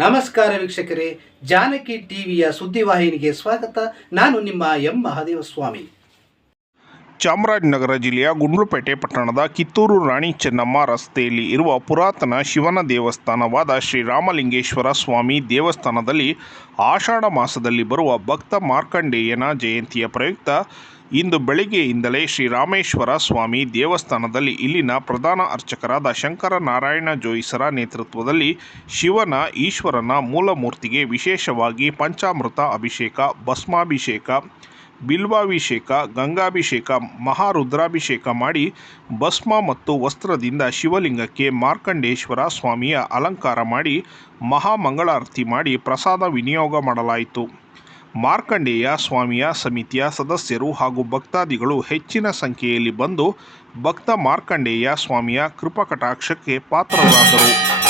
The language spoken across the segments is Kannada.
ನಮಸ್ಕಾರ ವೀಕ್ಷಕರೇ, ಜಾನಕಿ ಟಿವಿಯ ಸುದ್ದಿವಾಹಿನಿಗೆ ಸ್ವಾಗತ. ನಾನು ನಿಮ್ಮ ಎಂ. ಮಹಾದೇವ ಸ್ವಾಮಿ ಚಾಮರಾಜನಗರ ಜಿಲ್ಲೆಯ ಗುಂಡ್ಲುಪೇಟೆ ಪಟ್ಟಣದ ಕಿತ್ತೂರು ರಾಣಿ ಚೆನ್ನಮ್ಮ ರಸ್ತೆಯಲ್ಲಿ ಇರುವ ಪುರಾತನ ಶಿವನ ದೇವಸ್ಥಾನವಾದ ಶ್ರೀ ರಾಮಲಿಂಗೇಶ್ವರ ಸ್ವಾಮಿ ದೇವಸ್ಥಾನದಲ್ಲಿ ಆಷಾಢ ಮಾಸದಲ್ಲಿ ಬರುವ ಭಕ್ತ ಮಾರ್ಕಂಡೇಯನ ಜಯಂತಿಯ ಪ್ರಯುಕ್ತ ಇಂದು ಬೆಳಿಗ್ಗೆಯಿಂದಲೇ ಶ್ರೀರಾಮೇಶ್ವರ ಸ್ವಾಮಿ ದೇವಸ್ಥಾನದಲ್ಲಿ ಇಲ್ಲಿನ ಪ್ರಧಾನ ಅರ್ಚಕರಾದ ಶಂಕರ ನಾರಾಯಣ ಜೋಯಿಸರ ನೇತೃತ್ವದಲ್ಲಿ ಶಿವನ, ಈಶ್ವರನ ಮೂಲಮೂರ್ತಿಗೆ ವಿಶೇಷವಾಗಿ ಪಂಚಾಮೃತ ಅಭಿಷೇಕ, ಭಸ್ಮಾಭಿಷೇಕ, ಬಿಲ್ವಾಭಿಷೇಕ, ಗಂಗಾಭಿಷೇಕ, ಮಹಾರುದ್ರಾಭಿಷೇಕ ಮಾಡಿ ಭಸ್ಮ ಮತ್ತು ವಸ್ತ್ರದಿಂದ ಶಿವಲಿಂಗಕ್ಕೆ ಮಾರ್ಕಂಡೇಶ್ವರ ಸ್ವಾಮಿಯ ಅಲಂಕಾರ ಮಾಡಿ ಮಹಾಮಂಗಳಾರತಿ ಮಾಡಿ ಪ್ರಸಾದ ವಿನಿಯೋಗ ಮಾಡಲಾಯಿತು. ಮಾರ್ಕಂಡೇಯ ಸ್ವಾಮಿಯ ಸಮಿತಿಯ ಸದಸ್ಯರು ಹಾಗೂ ಭಕ್ತಾದಿಗಳು ಹೆಚ್ಚಿನ ಸಂಖ್ಯೆಯಲ್ಲಿ ಬಂದು ಭಕ್ತ ಮಾರ್ಕಂಡೇಯ ಸ್ವಾಮಿಯ ಕೃಪಕಟಾಕ್ಷಕ್ಕೆ ಪಾತ್ರರಾದರು.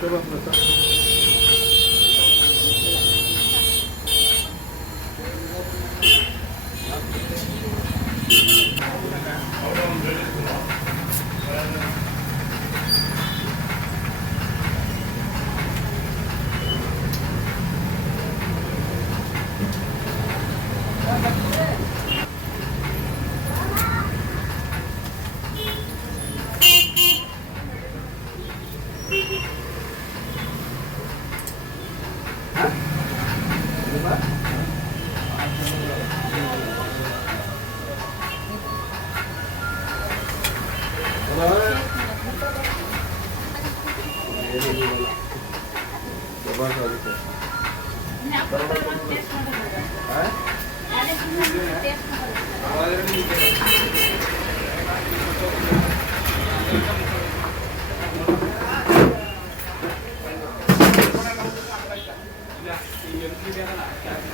Şuraya bak bakalım. Allah'ım böyle. Yeah.